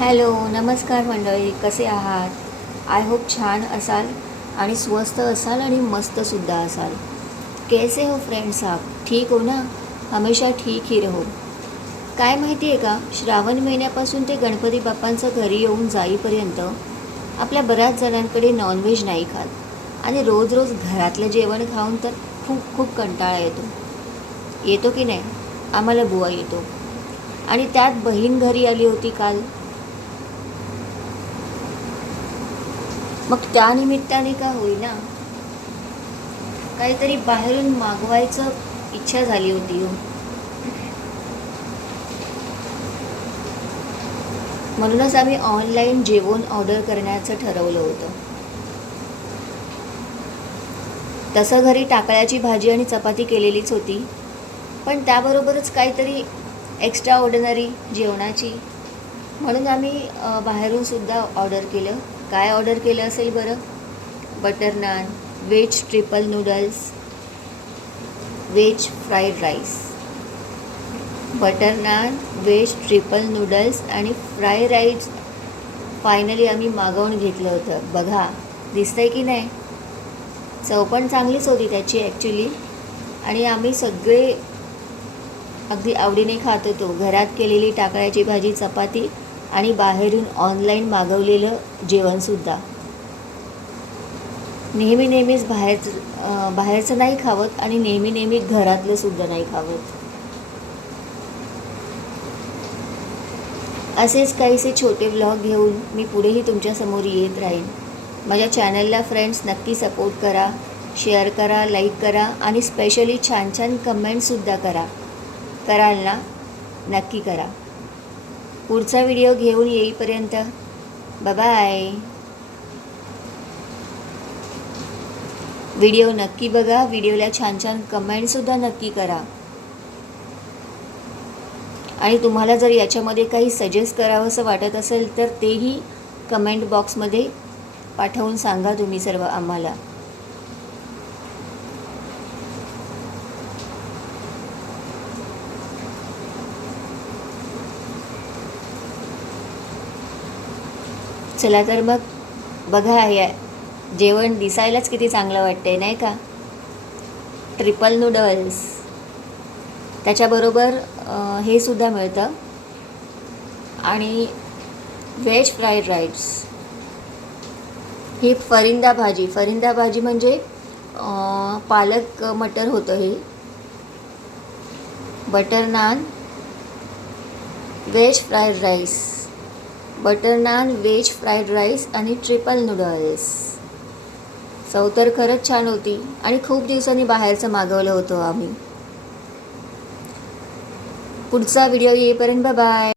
Hello नमस्कार मंडळी कसे आहात? आय होप छान असाल आणि स्वस्त असाल आणि मस्तसुद्धा असाल. कैसे हो फ्रेंड्स आप? ठीक हो ना? हमेशा ठीक ही रहो. काय माहिती आहे का? श्रावण महिन्यापासून ते गणपती बाप्पांचं घरी येऊन जाईपर्यंत आपल्या बऱ्याच जणांकडे नॉनव्हेज नाही खात. आणि रोज रोज घरातलं जेवण खाऊन तर खूप खूप कंटाळा येतो. येतो की नाही? आम्हाला बुवा येतो. आणि त्यात बहीण घरी आली होती काल. मग त्या निमित्ताने का होईना? काहीतरी बाहेरून मागवायचं इच्छा झाली होती हो. म्हणूनच आम्ही ऑनलाईन जेवण ऑर्डर करण्याचं ठरवलं होतं. तसं घरी टाकळ्याची भाजी आणि चपाती केलेलीच होती. पण त्याबरोबरच काहीतरी एक्स्ट्रा ऑर्डिनरी जेवणाची म्हणून आम्ही बाहेरूनसुद्धा बाहेरून सुद्धा ऑर्डर केलं. काय ऑर्डर केलं असेल बरं? Butter naan veg triple noodles veg fried rice. Butter naan veg triple noodles आणि फ्राय राईस फायनली आम्ही मागवून घेतलं होतं. बघा दिसतंय की नाही? चव पण चांगलीच होती त्याची ॲक्च्युली आणि आम्ही सगळे अगदी आवडीने खात होतो. घरात केलेली टाकळ्याची भाजी चपाती आणि बाहेरून ऑनलाईन मागवलेलं जेवणसुद्धा नेहमी नेहमीच बाहेरचं बाहेरचं नाही खावत आणि नेहमी नेहमी घरातलंसुद्धा नाही खावत. असेच काहीसे छोटे व्लॉग घेऊन मी पुढेही तुमच्यासमोर येत राहीन. माझ्या चॅनलला फ्रेंड्स नक्की सपोर्ट करा शेअर करा लाईक करा आणि स्पेशली छान छान कमेंटसुद्धा करा. कराल ना? नक्की करा. पुढचा व्हिडिओ घेऊन येईपर्यंत बाय व्हिडिओ नक्की बघा व्हिडिओला छान छान कमेंटसुद्धा नक्की करा. आणि तुम्हाला जर याच्यामध्ये काही सजेस्ट करावं असं वाटत असेल तर तेही कमेंट बॉक्समध्ये पाठवून सांगा तुम्ही सर्व आम्हाला. चला तर मग बघा या जेवण दिसायलाच किती चांगलं वाटतंय नाही का? ट्रिपल नूडल्स त्याच्याबरोबर हे सुद्धा मिळतं. आणि व्हेज फ्राईड राईस ही फरिंदा भाजी. फरिंदा भाजी म्हणजे पालक मटर होतं हे. Butter naan veg fried rice butter naan veg fried rice आणि ट्रिपल नूडल्स. चव तर खरंच छान होती आणि खूप दिवसांनी बाहेरचं मागवलं होतं आम्ही. पुढचा व्हिडिओ येईपर्यंत बाय